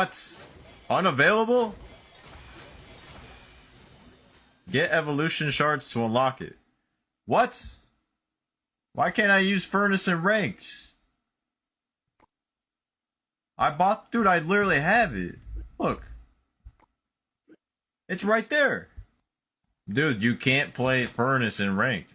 What? Unavailable? Get evolution shards to unlock it. What? Why can't I use furnace in ranked? Dude, I literally have it. Look. It's right there. Dude, you can't play furnace in ranked.